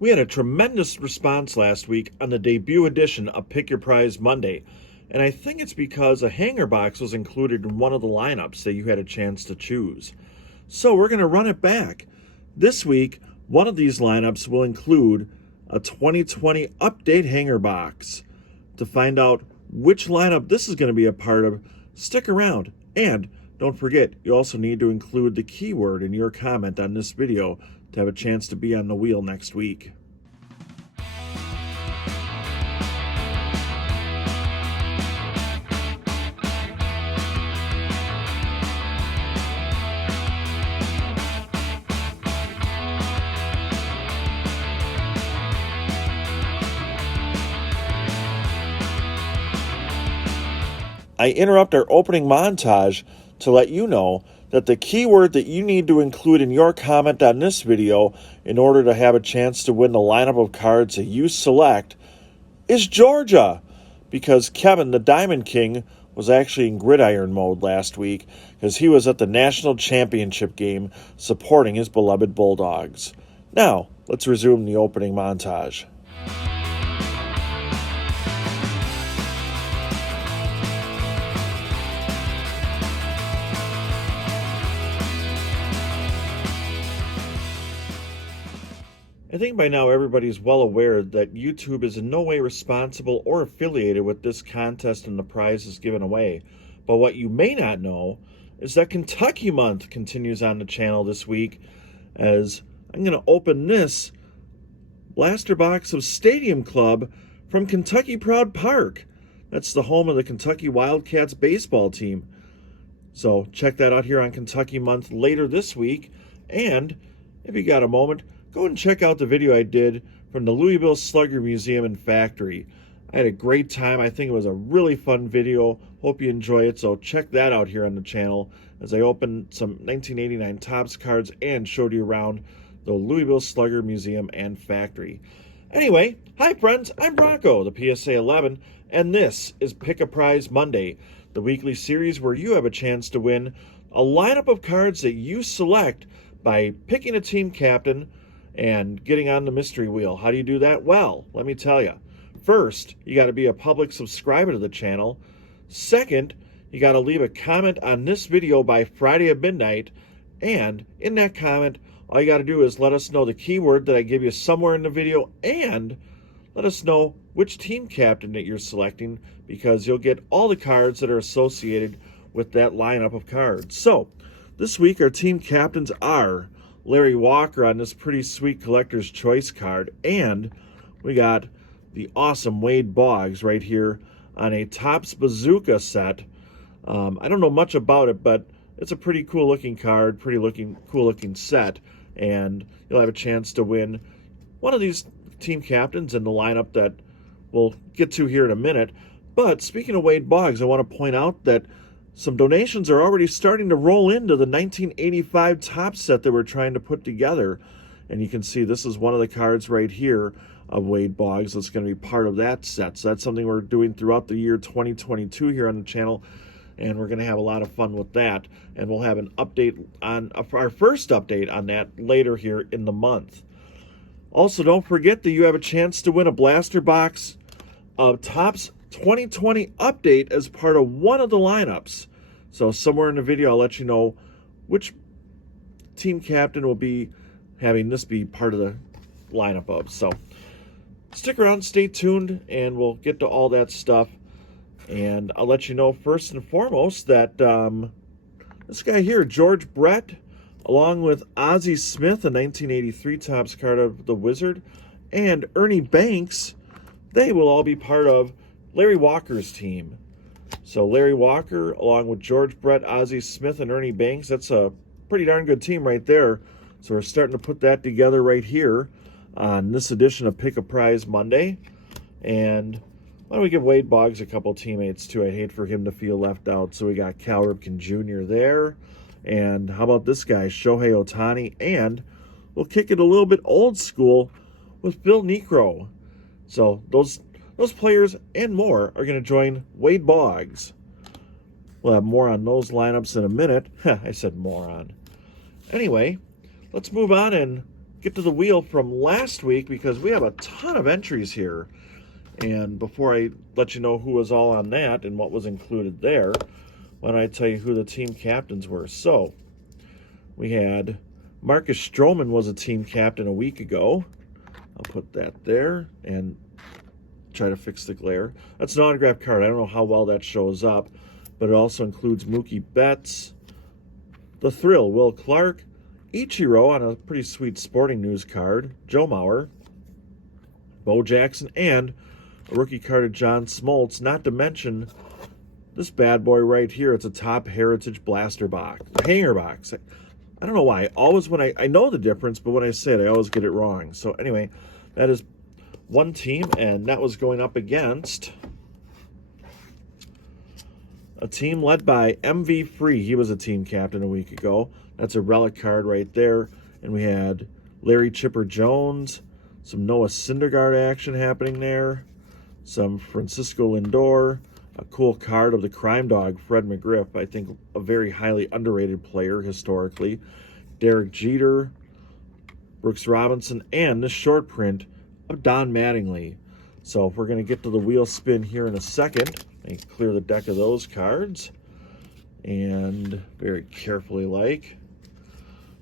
We had a tremendous response last week on the debut edition of Pick Your Prize Monday, and I think it's because a hanger box was included in one of the lineups that you had a chance to choose. So we're going to run it back. This week, one of these lineups will include a 2020 update hanger box. To find out which lineup this is going to be a part of, stick around. And don't forget, you also need to include the keyword in your comment on this video to have a chance to be on the wheel next week. I interrupt our opening montage to let you know that the keyword that you need to include in your comment on this video in order to have a chance to win the lineup of cards that you select is Georgia, because Kevin, the Diamond King, was actually in gridiron mode last week because he was at the national championship game supporting his beloved Bulldogs. Now, let's resume the opening montage. I think by now everybody's well aware that YouTube is in no way responsible or affiliated with this contest and the prizes given away. But what you may not know is that Kentucky Month continues on the channel this week, as I'm going to open this blaster box of Stadium Club from Kentucky Proud Park. That's the home of the Kentucky Wildcats baseball team. So check that out here on Kentucky Month later this week. And if you got a moment, go and check out the video I did from the Louisville Slugger Museum and Factory. I had a great time. I think it was a really fun video. Hope you enjoy it. So check that out here on the channel as I opened some 1989 Topps cards and showed you around the Louisville Slugger Museum and Factory. Anyway, hi friends, I'm Bronko, the PSA 11, and this is Pick a Prize Monday, the weekly series where you have a chance to win a lineup of cards that you select by picking a team captain and getting on the mystery wheel. How do you do that? Well, let me tell you. First, you got to be a public subscriber to the channel. Second, you got to leave a comment on this video by Friday at midnight. And in that comment, all you got to do is let us know the keyword that I give you somewhere in the video, and let us know which team captain that you're selecting, because you'll get all the cards that are associated with that lineup of cards. So, this week our team captains are Larry Walker on this pretty sweet Collector's Choice card, and we got the awesome Wade Boggs right here on a Topps Bazooka set. I don't know much about it, but it's a pretty cool looking card, cool looking set, and you'll have a chance to win one of these team captains in the lineup that we'll get to here in a minute. But speaking of Wade Boggs, I want to point out that some donations are already starting to roll into the 1985 Topps set that we're trying to put together. And you can see this is one of the cards right here of Wade Boggs that's going to be part of that set. So that's something we're doing throughout the year 2022 here on the channel. And we're going to have a lot of fun with that. And we'll have an update on our first update on that later here in the month. Also, don't forget that you have a chance to win a blaster box of Topps 2020 update as part of one of the lineups. So somewhere in the video, I'll let you know which team captain will be having this be part of the lineup of. So stick around, stay tuned, and we'll get to all that stuff. And I'll let you know first and foremost that this guy here, George Brett, along with Ozzie Smith, a 1983 Topps card of the Wizard, and Ernie Banks, they will all be part of Larry Walker's team. So Larry Walker, along with George Brett, Ozzie Smith, and Ernie Banks, that's a pretty darn good team right there. So we're starting to put that together right here on this edition of Pick a Prize Monday. And why don't we give Wade Boggs a couple teammates too? I'd hate for him to feel left out. So we got Cal Ripken Jr. there. And how about this guy, Shohei Ohtani? And we'll kick it a little bit old school with Bill Niekro. So those players and more are going to join Wade Boggs. We'll have more on those lineups in a minute. I said moron. Anyway, let's move on and get to the wheel from last week because we have a ton of entries here. And before I let you know who was all on that and what was included there, why don't I tell you who the team captains were. So we had Marcus Stroman was a team captain a week ago. I'll put that there and try to fix the glare. That's an autographed card. I don't know how well that shows up, but it also includes Mookie Betts, The Thrill, Will Clark, Ichiro on a pretty sweet Sporting News card, Joe Mauer, Bo Jackson, and a rookie card of John Smoltz, not to mention this bad boy right here. It's a Top Heritage blaster box, hanger box. I don't know why. Always when I know the difference, but when I say it, I always get it wrong. So anyway, that is one team, and that was going up against a team led by MV Free. He was a team captain a week ago. That's a relic card right there. And we had Larry Chipper Jones, some Noah Syndergaard action happening there, some Francisco Lindor, a cool card of the crime dog, Fred McGriff, I think a very highly underrated player historically, Derek Jeter, Brooks Robinson, and the short print of Don Mattingly. So if we're going to get to the wheel spin here in a second, and clear the deck of those cards, and very carefully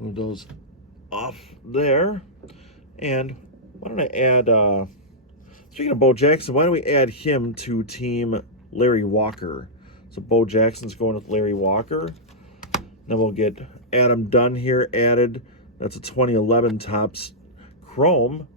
move those off there. And why don't I add, speaking of Bo Jackson, why don't we add him to team Larry Walker? So Bo Jackson's going with Larry Walker. Then we'll get Adam Dunn here added. That's a 2011 Topps Chrome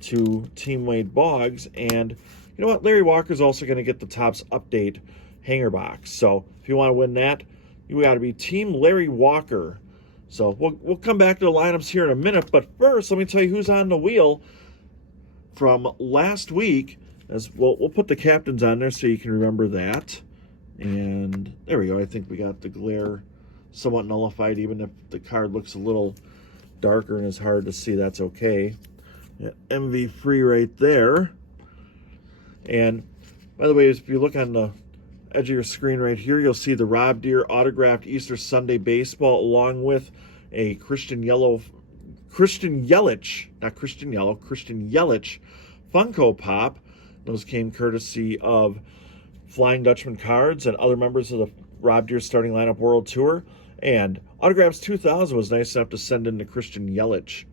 to Team Wade Boggs. And you know what? Larry Walker's also going to get the Topps Update hanger box. So if you want to win that, you got to be Team Larry Walker. So we'll come back to the lineups here in a minute. But first, let me tell you who's on the wheel from last week. As we'll put the captains on there so you can remember that. And there we go. I think we got the glare somewhat nullified, even if the card looks a little darker and is hard to see. That's okay. Yeah, MV Free right there. And by the way, if you look on the edge of your screen right here, you'll see the Rob Deere autographed Easter Sunday baseball along with a Christian Yelich Funko Pop. Those came courtesy of Flying Dutchman Cards and other members of the Rob Deere Starting Lineup World Tour. And Autographs 2000 was nice enough to send in the Christian Yelich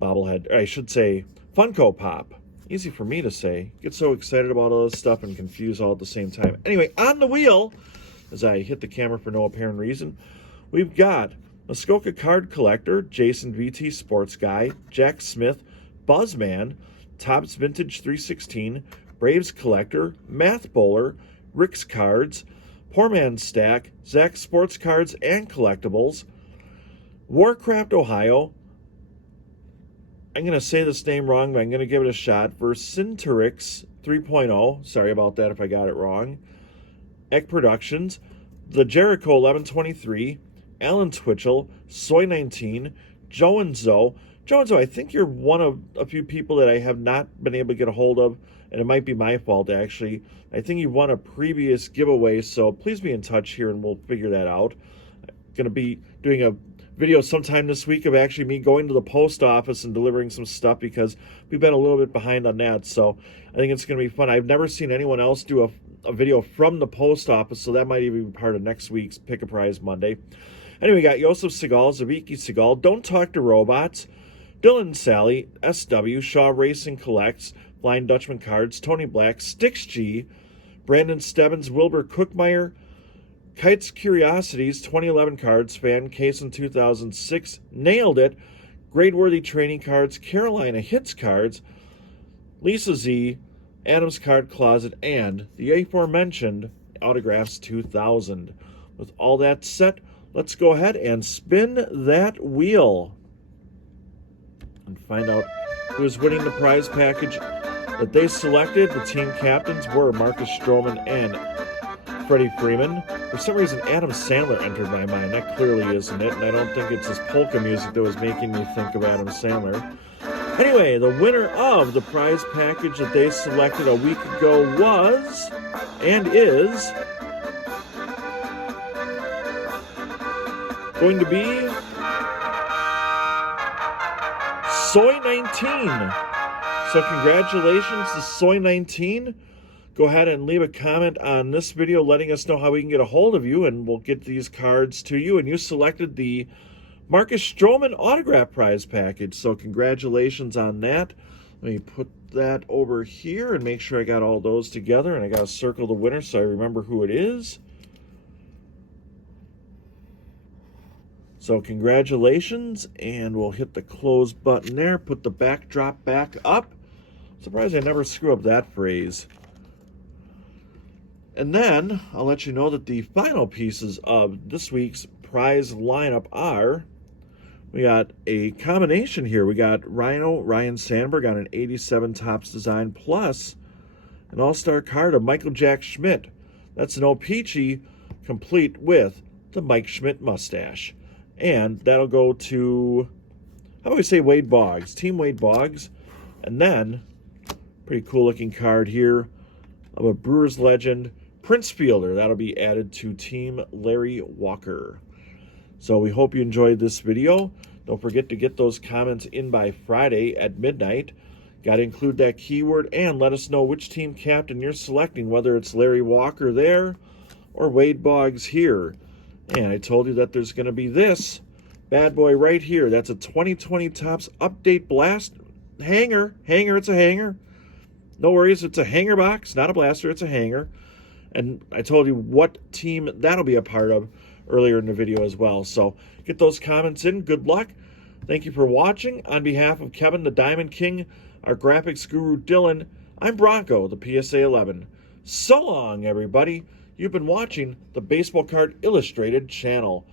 bobblehead. Or I should say Funko Pop. Easy for me to say. Get so excited about all this stuff and confused all at the same time. Anyway, on the wheel, as I hit the camera for no apparent reason, we've got Muskoka Card Collector, Jason VT Sports Guy, Jack Smith, Buzzman, Topps Vintage 316, Braves Collector, Math Bowler, Rick's Cards, Poor Man's Stack, Zach Sports Cards and Collectibles, Warcraft Ohio, I'm going to say this name wrong, but I'm going to give it a shot, Vercingetorix 3.0, sorry about that if I got it wrong, Eck Productions, The Jericho 1123, Alan Twitchell, Soy 19, Joe and Zoe. Joe and Zoe, I think you're one of a few people that I have not been able to get a hold of, and it might be my fault actually. I think you won a previous giveaway, so please be in touch here and we'll figure that out. I'm going to be doing a video sometime this week of actually me going to the post office and delivering some stuff because we've been a little bit behind on that, so I think it's going to be fun. I've never seen anyone else do a video from the post office, so that might even be part of next week's Pick a Prize Monday. Anyway, we got Joseph Segal, Zaviki Segal, Don't Talk to Robots, Dylan Sally, SW, Shaw Racing Collects, Flying Dutchman Cards, Tony Black, Stix G, Brandon Stebbins, Wilbur Cookmeyer, Kites Curiosities, 2011 Cards, Fan Case in 2006, Nailed It, Grade-Worthy Training Cards, Carolina Hits Cards, Lisa Z, Adams Card Closet, and the aforementioned Autographs 2000. With all that set, let's go ahead and spin that wheel and find out who's winning the prize package that they selected. The team captains were Marcus Stroman and Freddie Freeman. For some reason, Adam Sandler entered my mind. That clearly isn't it, and I don't think it's his polka music that was making me think of Adam Sandler. Anyway, the winner of the prize package that they selected a week ago was, and is, going to be Soy 19. So congratulations to Soy 19. Go ahead and leave a comment on this video letting us know how we can get a hold of you, and we'll get these cards to you. And you selected the Marcus Stroman autograph prize package, so congratulations on that. Let me put that over here and make sure I got all those together, and I got to circle the winner so I remember who it is. So congratulations, and we'll hit the close button there, put the backdrop back up. Surprised I never screw up that phrase. And then I'll let you know that the final pieces of this week's prize lineup are, we got a combination here. We got Ryan Sandberg on an 87 Topps design, plus an all-star card of Michael Jack Schmidt. That's an O-Pee-Chee complete with the Mike Schmidt mustache. And that'll go to, how do we say, Wade Boggs, Team Wade Boggs. And then, pretty cool looking card here of a Brewers legend, Prince Fielder. That'll be added to Team Larry Walker. So we hope you enjoyed this video. Don't forget to get those comments in by Friday at midnight. Got to include that keyword and let us know which team captain you're selecting, whether it's Larry Walker there or Wade Boggs here. And I told you that there's going to be this bad boy right here. That's a 2020 Topps Update Blast hanger. It's a hanger. No worries, it's a hanger box, not a blaster, it's a hanger. And I told you what team that'll be a part of earlier in the video as well. So get those comments in. Good luck. Thank you for watching. On behalf of Kevin the Diamond King, our graphics guru Dylan, I'm Bronko, the PSA 11. So long, everybody. You've been watching the Baseball Card Illustrated channel.